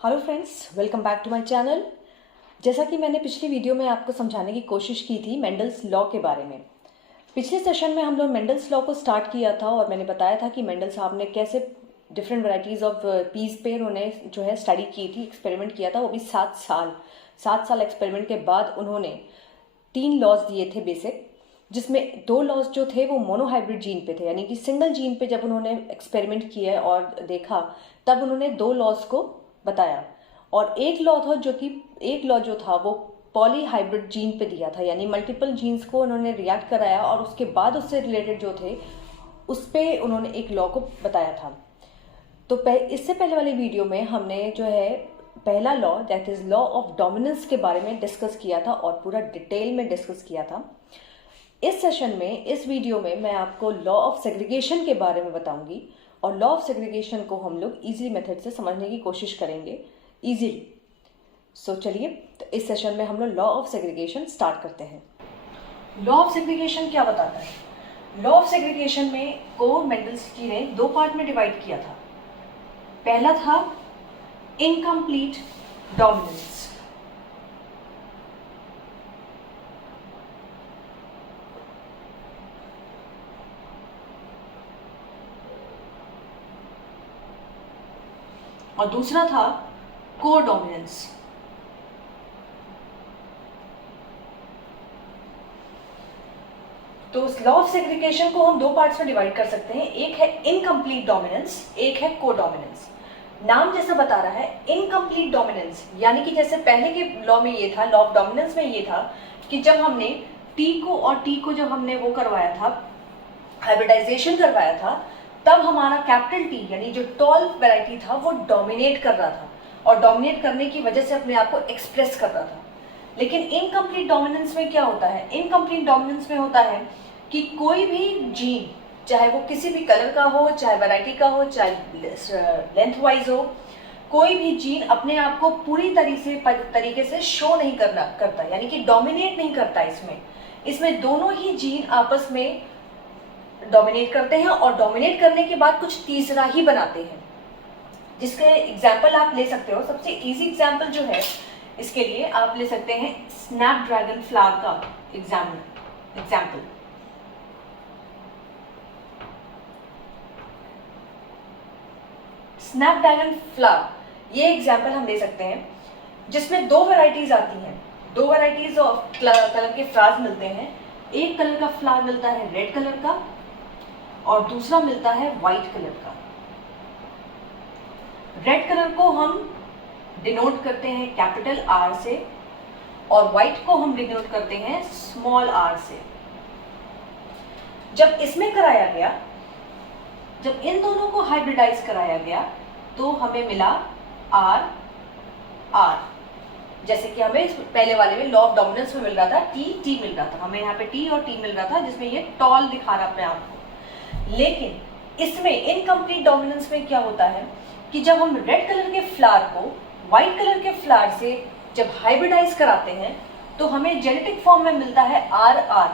Hello friends, welcome back to my channel. जैसा कि मैंने पिछली वीडियो में आपको समझाने की कोशिश की थी मेंडल्स लॉ के बारे में। पिछले सेशन में हम लोग मेंडल्स लॉ को स्टार्ट किया था और मैंने बताया था कि मेंडल साहब ने कैसे डिफरेंट वैरायटीज़ ऑफ पीस पे उन्होंने जो है स्टडी की थी, एक्सपेरिमेंट किया था, वो भी 7 साल एक्सपेरिमेंट के बाद उन्होंने 3 लॉज दिए थे बेसिक, जिसमें 2 लॉज जो थे वो मोनोहाइब्रिड जीन पे थे, यानी कि सिंगल जीन पे जब उन्होंने एक्सपेरिमेंट किया और देखा तब उन्होंने 2 लॉज को बताया। और एक लॉ जो था वो पॉलीहाइब्रिड जीन पे दिया था, यानी मल्टीपल जीन्स को उन्होंने रिएक्ट कराया और उसके बाद उससे रिलेटेड जो थे उस पर उन्होंने एक लॉ को बताया था। तो इससे पहले वाली वीडियो में हमने जो है पहला law that is law of dominance के बारे में डिस्कस किया था और पूरा डिटेल में डिस्कस किया था। इस सेशन में, इस वीडियो में मैं आपको लॉ ऑफ सेग्रीगेशन के बारे में बताऊंगी और लॉ ऑफ सेग्रीगेशन को हम लोग इजी मेथड से समझने की कोशिश करेंगे इजीली। सो चलिए, तो इस सेशन में हम लोग लॉ ऑफ सेग्रीगेशन स्टार्ट करते हैं। लॉ ऑफ सेग्रीगेशन क्या बताता है? लॉ ऑफ सेग्रीगेशन में को मेंडल्सकी ने 2 पार्ट में डिवाइड किया था। पहला था इनकम्प्लीट डोमिनेंस, और दूसरा था कोडोमिनेंस। तो लॉ ऑफ सेग्रीगेशन को हम 2 पार्ट्स में डिवाइड कर सकते हैं, एक है इनकम्प्लीट डोमिनेंस, एक है कोडोमिनेंस। नाम जैसा बता रहा है इनकम्प्लीट डोमिनेंस, यानी कि जैसे पहले के लॉ में ये था, लॉ ऑफ डोमिनेंस में ये था कि जब हमने टी को जब हमने वो करवाया था, हाइब्रिडाइजेशन करवाया था, तब हमारा कैपिटल टी यानी जो टॉल वैरायटी था वो डोमिनेट कर रहा था और डोमिनेट करने की वजह से अपने आप को एक्सप्रेस कर रहा था। लेकिन इनकम्प्लीट डोमिनेंस में क्या होता है? इनकम्प्लीट डोमिनेंस में होता है कि कोई भी जीन, चाहे वो किसी भी कलर का हो, चाहे वैरायटी का हो, चाहे लेंथ वाइज हो, कोई भी जीन अपने आप को पूरी तरीके से शो नहीं करता, यानी कि डोमिनेट नहीं करता। इसमें दोनों ही जीन आपस में डोमिनेट करते हैं और डोमिनेट करने के बाद कुछ तीसरा ही बनाते हैं, जिसके एग्जाम्पल आप ले सकते हो। सबसे इजी एग्जाम्पल जो है इसके लिए आप ले सकते हैं स्नैपड्रैगन फ्लावर का एग्जाम्पल। स्नैपड्रैगन फ्लावर ये एग्जाम्पल हम ले सकते हैं, जिसमें 2 वैरायटीज आती हैं, 2 वैरायटीज ऑफ कलर के फ्लावर्स मिलते हैं। एक कलर का फ्लावर मिलता है रेड कलर का और दूसरा मिलता है व्हाइट कलर का। रेड कलर को हम डिनोट करते हैं कैपिटल आर से और व्हाइट को हम डिनोट करते हैं स्मॉल आर से। जब इसमें कराया गया, जब इन दोनों को हाइब्रिडाइज कराया गया तो हमें मिला आर आर, जैसे कि हमें पहले वाले में लॉ ऑफ डोमिनेंस में मिल रहा था टी मिल रहा था, हमें यहाँ पे टी और टी मिल रहा था, जिसमें ये टॉल दिखा रहा अपने आप को। लेकिन इसमें इनकम्प्लीट डोमिनेंस में क्या होता है कि जब हम रेड कलर के फ्लावर को व्हाइट कलर के फ्लावर से जब हाइब्रिडाइज कराते हैं तो हमें जेनेटिक फॉर्म में मिलता है आर आर।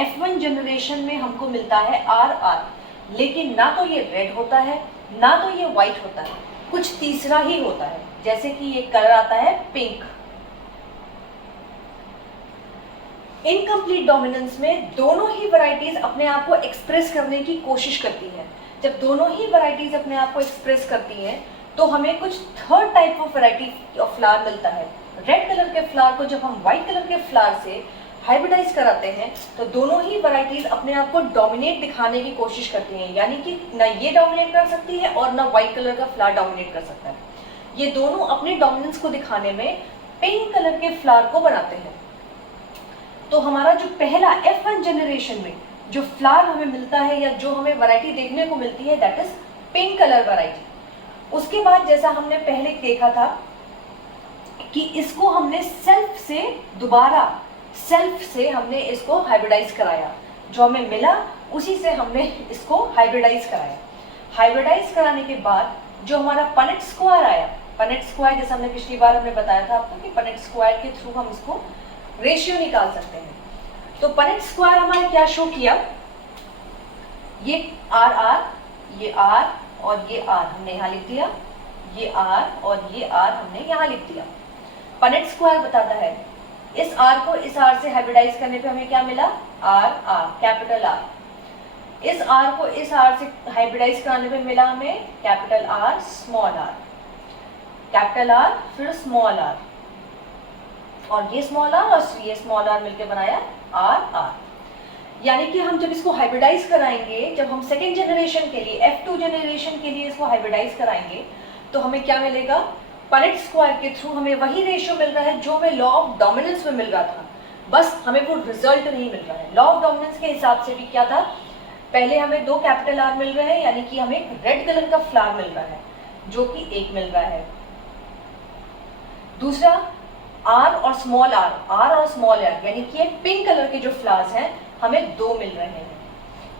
F1 जनरेशन में हमको मिलता है आर आर, लेकिन ना तो ये रेड होता है ना तो ये व्हाइट होता है, कुछ तीसरा ही होता है, जैसे कि ये कलर आता है पिंक। इनकम्प्लीट डोमिनेंस में दोनों ही वैरायटीज अपने आप को एक्सप्रेस करने की कोशिश करती हैं। जब दोनों ही वैरायटीज अपने आप को एक्सप्रेस करती हैं तो हमें कुछ third type of variety of flower मिलता है। रेड कलर के फ्लावर को जब हम व्हाइट कलर के फ्लावर से हाइब्रिडाइज कराते हैं तो दोनों ही वैरायटीज अपने आप को डोमिनेट दिखाने की कोशिश करती हैं, यानी कि ना ये डोमिनेट कर सकती है और ना व्हाइट कलर का फ्लावर डोमिनेट कर सकता है। ये दोनों अपने डोमिनेंस को दिखाने में पिंक कलर के फ्लावर को बनाते हैं। तो हमारा जो पहला F1 जनरेशन में जो फ्लावर हमें मिलता है या जो हमें वैरायटी देखने को मिलती है, that is pink colour variety. उसके बाद जैसा हमने पहले देखा था कि इसको हमने सेल्फ से हमने इसको हाइब्रिडाइज कराया, जो हमें मिला उसी से हमने इसको हाइब्रिडाइज कराया। हाइब्रिडाइज कराने के बाद जो हमारा पनेट स्क्वायर आया, पनेट स्क्वायर जैसा हमने पिछली बार हमने बताया था आपको कि पनेट स्क्वायर के थ्रू हम इसको रेशियो निकाल सकते हैं। तो पनेट स्क्वायर हमारे क्या शो किया, ये आर आर, ये आर और ये आर हमने यहाँ लिख दिया, ये R और ये R हमने यहाँ लिख दिया। पनेट स्क्वायर बताता है इस R को इस R से हाइब्रिडाइज करने पे हमें क्या मिला, R R कैपिटल R। इस R को इस R से हाइब्रिडाइज कराने पे मिला हमें capital R small r, capital R फिर स्मॉल r, और ये स्मॉल r और ये स्मॉल r मिलकर बनाया R R। यानी कि हम जब इसको हाइब्रिडाइज कराएंगे, जब हम सेकेंड जनरेशन के लिए F2 जनरेशन के लिए इसको हाइब्रिडाइज कराएंगे तो हमें क्या मिलेगा, पनेट स्क्वायर के थ्रू हमें वही रेशियो मिल रहा है जो हमें लॉ ऑफ डोमिनेंस में मिल रहा था, बस हमें वो रिजल्ट नहीं मिल रहा है। लॉ ऑफ डोमिनेंस के हिसाब से भी क्या था, पहले हमें 2 कैपिटल R मिल रहे हैं, यानी कि हमें एक रेड कलर का फ्लावर मिल रहा है जो कि 1 मिल रहा है। दूसरा R और स्मॉल r, यानी कि पिंक कलर के जो फ्लावर्स हैं हमें 2 मिल रहे हैं।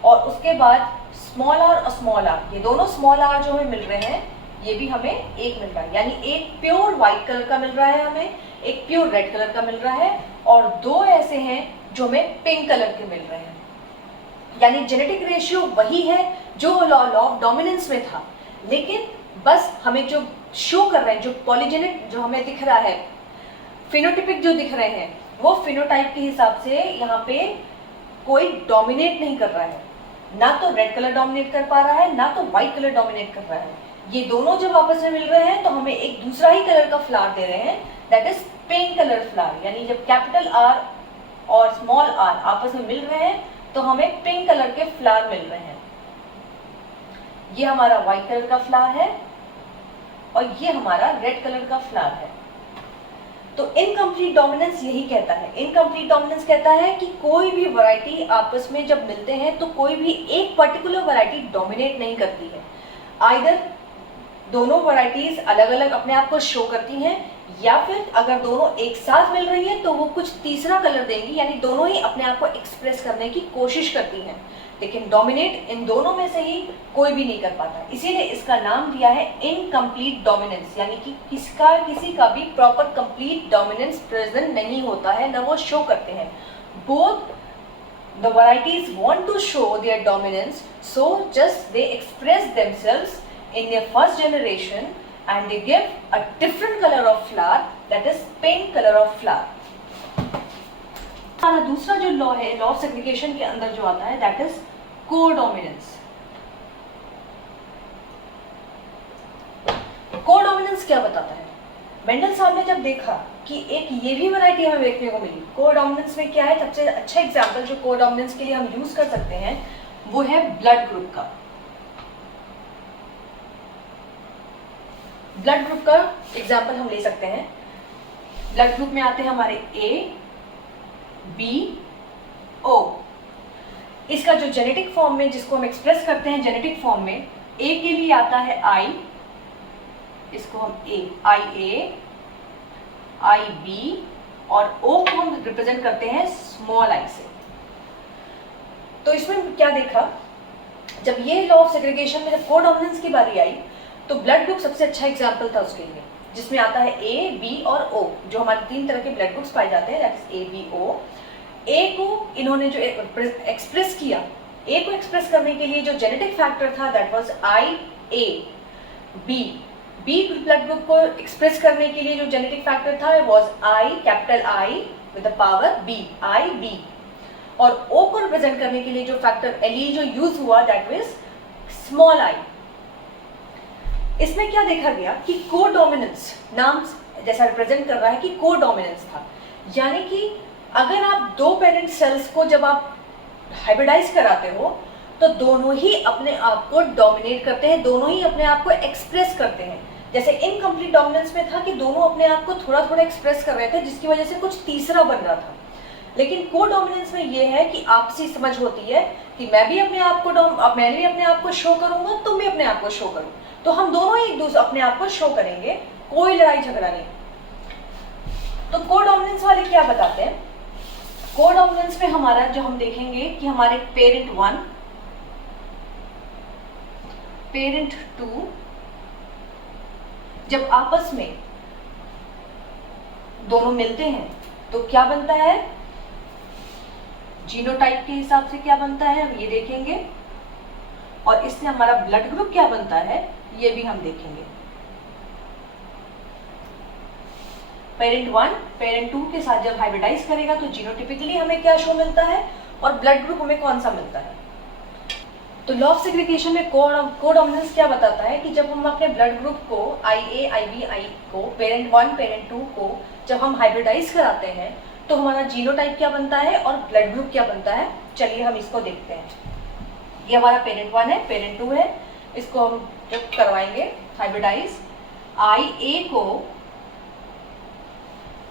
और उसके बाद स्मॉल r और स्मॉल r, ये दोनों स्मॉल r जो हमें मिल रहे हैं ये भी हमें 1 मिल रहा है, यानी एक प्योर व्हाइट कलर का मिल रहा है हमें, एक प्योर रेड कलर का मिल रहा है, और 2 ऐसे हैं जो हमें पिंक कलर के मिल रहे हैं। यानी जेनेटिक रेशियो वही है जो लॉ ऑफ डोमिनेंस में था, लेकिन बस हमें जो शो कर रहे हैं, जो पॉलीजेनिक जो हमें दिख रहा है, फिनोटाइपिक जो दिख रहे हैं, वो फिनोटाइप के हिसाब से यहाँ पे कोई डोमिनेट नहीं कर रहा है, ना तो रेड कलर डोमिनेट कर पा रहा है ना तो व्हाइट कलर डोमिनेट कर रहा है। ये दोनों जब आपस में मिल रहे हैं तो हमें एक दूसरा ही कलर का फ्लावर दे रहे हैं, that is pink colour flower. यानी जब कैपिटल R और स्मॉल r आपस में मिल रहे हैं तो हमें पिंक कलर के फ्लावर मिल रहे हैं। ये हमारा व्हाइट कलर का फ्लावर है और ये हमारा रेड कलर का फ्लावर है। तो इनकम्प्लीट डोमिनेंस यही कहता है, इनकम्प्लीट डोमिनेंस कहता है कि कोई भी वैरायटी आपस में जब मिलते हैं तो कोई भी एक पर्टिकुलर वैरायटी डोमिनेट नहीं करती है, आइदर दोनों वैरायटीज अलग अलग अपने आप को शो करती हैं, या फिर अगर दोनों एक साथ मिल रही हैं तो वो कुछ तीसरा कलर देंगी, यानी दोनों ही अपने आप को एक्सप्रेस करने की कोशिश करती हैं, लेकिन डोमिनेट इन दोनों में से ही कोई भी नहीं कर पाता। इसीलिए इसका नाम दिया है इनकम्प्लीट डोमिनेंस, यानी कि किसी का भी प्रॉपर कंप्लीट डोमिनेंस प्रेजेंट नहीं होता है, ना वो शो करते हैं। Both the varieties want to show their dominance, so just they express themselves in their first generation and they give a different color of flower, that is pink color of flower. हमारा दूसरा जो law है, law of segregation के अंदर जो आता है, that is codominance. Codominance क्या बताता है, मेंडल साहब ने जब देखा कि एक ये भी वैरायटी हमें देखने को मिली, कोडोमिनेंस में क्या है, सबसे अच्छा एग्जांपल जो कोडोमिनेंस के लिए हम यूज कर सकते हैं वो है ब्लड ग्रुप का। ब्लड ग्रुप का एग्जांपल हम ले सकते हैं। ब्लड ग्रुप में आते हैं हमारे A, B, O। इसका जो जेनेटिक फॉर्म में जिसको हम एक्सप्रेस करते हैं जेनेटिक फॉर्म में, A के लिए आता है I, इसको हम IA, IB, और O को हम रिप्रेजेंट करते हैं स्मॉल i से। तो इसमें क्या देखा, जब ये लॉ ऑफ सेग्रीगेशन में जब कोडोमिनेंस की बारी आई तो ब्लड ग्रुप सबसे अच्छा एग्जाम्पल था उसके लिए, जिसमें आता है A, B और O, जो हमारे 3 तरह के ब्लड ग्रुप्स पाए जाते हैं, that is A, B, O। A को इन्होंने जो एक्सप्रेस किया, A को एक्सप्रेस करने के लिए जो जेनेटिक फैक्टर था that was IA। B blood group को एक्सप्रेस करने के लिए जो जेनेटिक फैक्टर था was I, capital I with the power B, IB। और O को रिप्रेजेंट करने के लिए जो फैक्टर LE जो यूज हुआ दैट वाज स्मॉल i। इसमें क्या देखा गया कि कोडोमिनेंस नाम जैसा रिप्रेजेंट कर रहा है कि कोडोमिनेंस था, यानी कि अगर आप 2 पेरेंट सेल्स को जब आप हाइब्रिडाइज कराते हो तो दोनों ही अपने आप को डोमिनेट करते हैं, दोनों ही अपने आप को एक्सप्रेस करते हैं। जैसे इनकम्प्लीट डोमिनेंस में था कि दोनों अपने आप को थोड़ा थोड़ा एक्सप्रेस कर रहे थे, जिसकी वजह से कुछ तीसरा बन रहा था। लेकिन कोडोमिनेंस में ये है कि आपसी समझ होती है कि मैं भी अपने आप को शो करूंगा, तुम भी अपने आप को शो करो, तो हम दोनों ही एक दूसरे अपने आप को शो करेंगे, कोई लड़ाई झगड़ा नहीं। तो कोडोमिनेंस वाले क्या बताते हैं, कोडोमिनेंस में हमारा जो हम देखेंगे कि हमारे पेरेंट 1, पेरेंट 2 जब आपस में दोनों मिलते हैं तो क्या बनता है, जीनोटाइप के हिसाब से क्या बनता है हम ये देखेंगे, और इससे हमारा ब्लड ग्रुप क्या बनता है ये भी हम देखेंगे। पेरेंट 1 पेरेंट 2 के साथ जब हाइब्रिडाइज करेगा तो जीनोटिपिकली हमें क्या शो मिलता है और ब्लड ग्रुप हमें कौन सा मिलता है। तो लॉ ऑफ सेग्रीगेशन में कोडोमिनेंस क्या बताता है कि जब हम अपने ब्लड ग्रुप को IA, IB, I को पेरेंट 1 पेरेंट 2 को जब हम हाइब्रिडाइज कराते हैं तो हमारा जीनोटाइप क्या बनता है और ब्लड ग्रुप क्या बनता है। चलिए हम इसको देखते हैं। ये हमारा पेरेंट 1 है, पेरेंट 2 है, इसको हम जब करवाएंगे हाइब्रिडाइज IA को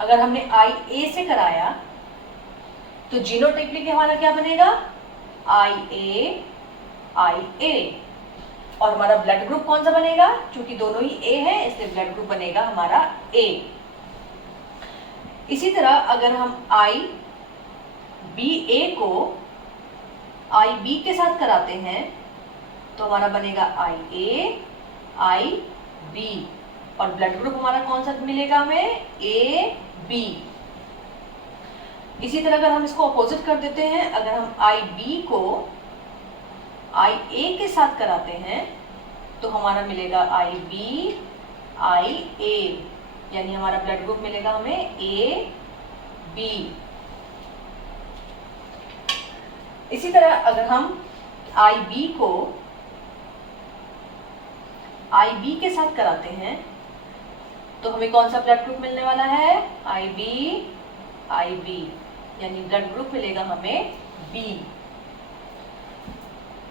अगर हमने IA से कराया तो जीनोटाइपली हमारा क्या बनेगा IA और हमारा ब्लड ग्रुप कौन सा बनेगा, क्योंकि दोनों ही A है इसलिए ब्लड ग्रुप बनेगा हमारा A। इसी तरह अगर हम IBA को IB के साथ कराते हैं तो हमारा बनेगा IA IB और ब्लड ग्रुप हमारा कौन सा मिलेगा हमें AB। इसी तरह अगर हम इसको अपोजिट कर देते हैं, अगर हम IB को IA के साथ कराते हैं तो हमारा मिलेगा IB IA यानी हमारा ब्लड ग्रुप मिलेगा हमें AB। इसी तरह अगर हम IB को IB के साथ कराते हैं तो हमें कौन सा ब्लड ग्रुप मिलने वाला है IB IB यानी ब्लड ग्रुप मिलेगा हमें B।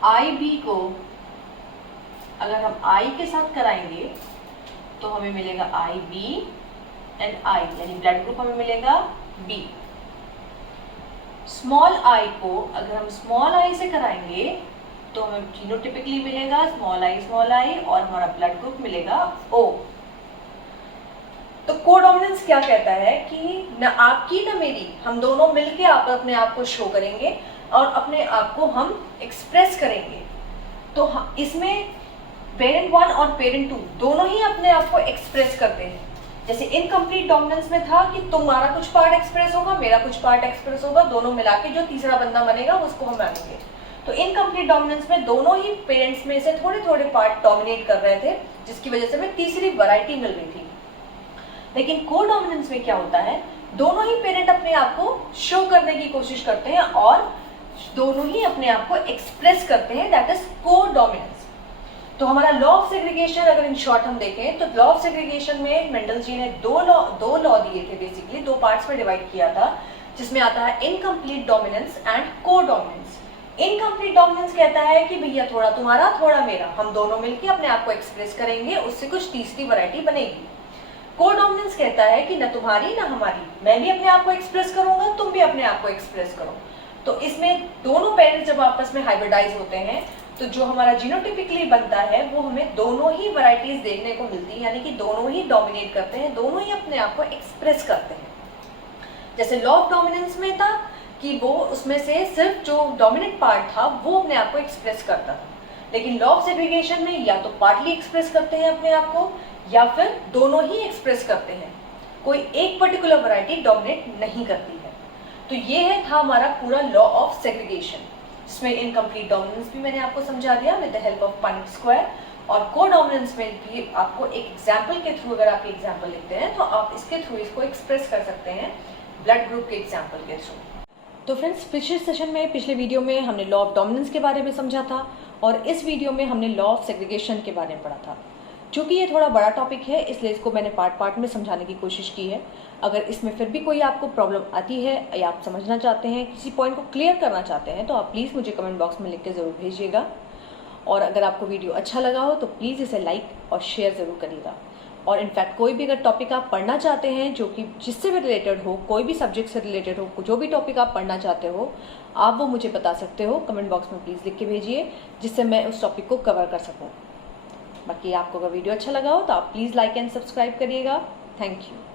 IB को अगर हम I के साथ कराएंगे तो हमें मिलेगा IB एंड I यानी ब्लड ग्रुप हमें मिलेगा B। स्मॉल I को अगर हम स्मॉल I से कराएंगे तो हमें जीनोटिपिकली मिलेगा स्मॉल I और हमारा ब्लड ग्रुप मिलेगा O। तो कोडोमिनेंस क्या कहता है कि न आपकी न मेरी, हम दोनों मिलके आप अपने आप को शो करेंगे और अपने आप को हम एक्सप्रेस करेंगे। तो इसमें पेरेंट 1 और पेरेंट 2 दोनों ही अपने आप को एक्सप्रेस करते हैं। जैसे इनकम्प्लीट डोमिनेंस में था कि तुम्हारा कुछ पार्ट एक्सप्रेस होगा, मेरा कुछ पार्ट एक्सप्रेस होगा, दोनों मिला के जो तीसरा बंदा बनेगा उसको हम मानेंगे। तो इनकम्प्लीट डोमिनेंस में दोनों ही पेरेंट्स में से थोड़े थोड़े पार्ट डोमिनेट कर रहे थे, जिसकी वजह से हमें तीसरी वैरायटी मिल रही थी। लेकिन कोडोमिनेंस में क्या होता है, दोनों ही पेरेंट अपने आप को शो करने की कोशिश करते हैं और दोनों ही अपने आप को एक्सप्रेस करते हैं, दैट इज कोडोमिनेंस। तो हमारा लॉ ऑफ सेग्रीगेशन अगर इन शॉर्ट हम देखें तो लॉ ऑफ सेग्रीगेशन में मेंडल जी ने दो लॉ दिए थे, बेसिकली दो पार्ट्स में डिवाइड किया था, जिसमें आता है incomplete dominance and codominance. Incomplete dominance कहता है कि भैया थोड़ा तुम्हारा थोड़ा मेरा, हम दोनों मिलकर अपने आप को एक्सप्रेस करेंगे, उससे कुछ तीसरी वैरायटी बनेगी। कोडोमिनेंस कहता है कि न तुम्हारी न हमारी, मैं भी अपने आप को एक्सप्रेस करूंगा, तुम भी अपने आप को एक्सप्रेस करो। तो इसमें दोनों पेरेंट्स जब आपस में हाइब्रिडाइज होते हैं तो जो हमारा जीनोटिपिकली बनता है वो हमें दोनों ही वैरायटीज देखने को मिलती है, यानी कि दोनों ही डोमिनेट करते हैं, दोनों ही अपने आप को एक्सप्रेस करते हैं। जैसे लॉ ऑफ डोमिनेंस में था कि वो उसमें से सिर्फ जो डोमिनेंट पार्ट था वो अपने आप को एक्सप्रेस करता था, लेकिन लॉ ऑफ सेग्रीगेशन में या तो पार्टली एक्सप्रेस करते हैं अपने आप को या फिर दोनों ही एक्सप्रेस करते हैं, कोई एक पर्टिकुलर वैरायटी डोमिनेट नहीं करती है। तो ये था हमारा पूरा लॉ ऑफ सेग्रीगेशन, जिसमें इनकम्प्लीट डोमिनेंस भी मैंने आपको समझा दिया with the help of Punnett square, और कोडोमिनेंस में भी आपको एक एग्जाम्पल के थ्रू, अगर आप एग्जाम्पल लिखते हैं तो आप इसके थ्रू इसको एक्सप्रेस कर सकते हैं ब्लड ग्रुप के एग्जाम्पल के थ्रू। तो फ्रेंड्स, पिछले सेशन में, पिछले वीडियो में हमने लॉ ऑफ डोमिनेंस के बारे में समझा था और इस वीडियो में हमने लॉ ऑफ सेग्रीगेशन के बारे में पढ़ा था। चूँकि ये थोड़ा बड़ा टॉपिक है इसलिए इसको मैंने पार्ट में समझाने की कोशिश की है। अगर इसमें फिर भी कोई आपको प्रॉब्लम आती है या आप समझना चाहते हैं, किसी पॉइंट को क्लियर करना चाहते हैं, तो आप प्लीज़ मुझे कमेंट बॉक्स में लिख के ज़रूर भेजिएगा। और अगर आपको वीडियो अच्छा लगा हो तो प्लीज़ इसे लाइक और शेयर ज़रूर करिएगा। और इनफैक्ट कोई भी अगर टॉपिक आप पढ़ना चाहते हैं जो कि जिससे भी रिलेटेड हो, कोई भी सब्जेक्ट से रिलेटेड हो, जो भी टॉपिक आप पढ़ना चाहते हो, आप वो मुझे बता सकते हो। कमेंट बॉक्स में प्लीज़ लिख के भेजिए जिससे मैं उस टॉपिक को कवर कर सकूँ। बाकी आपको अगर वीडियो अच्छा लगा हो तो आप प्लीज़ लाइक एंड सब्सक्राइब करिएगा। Thank you.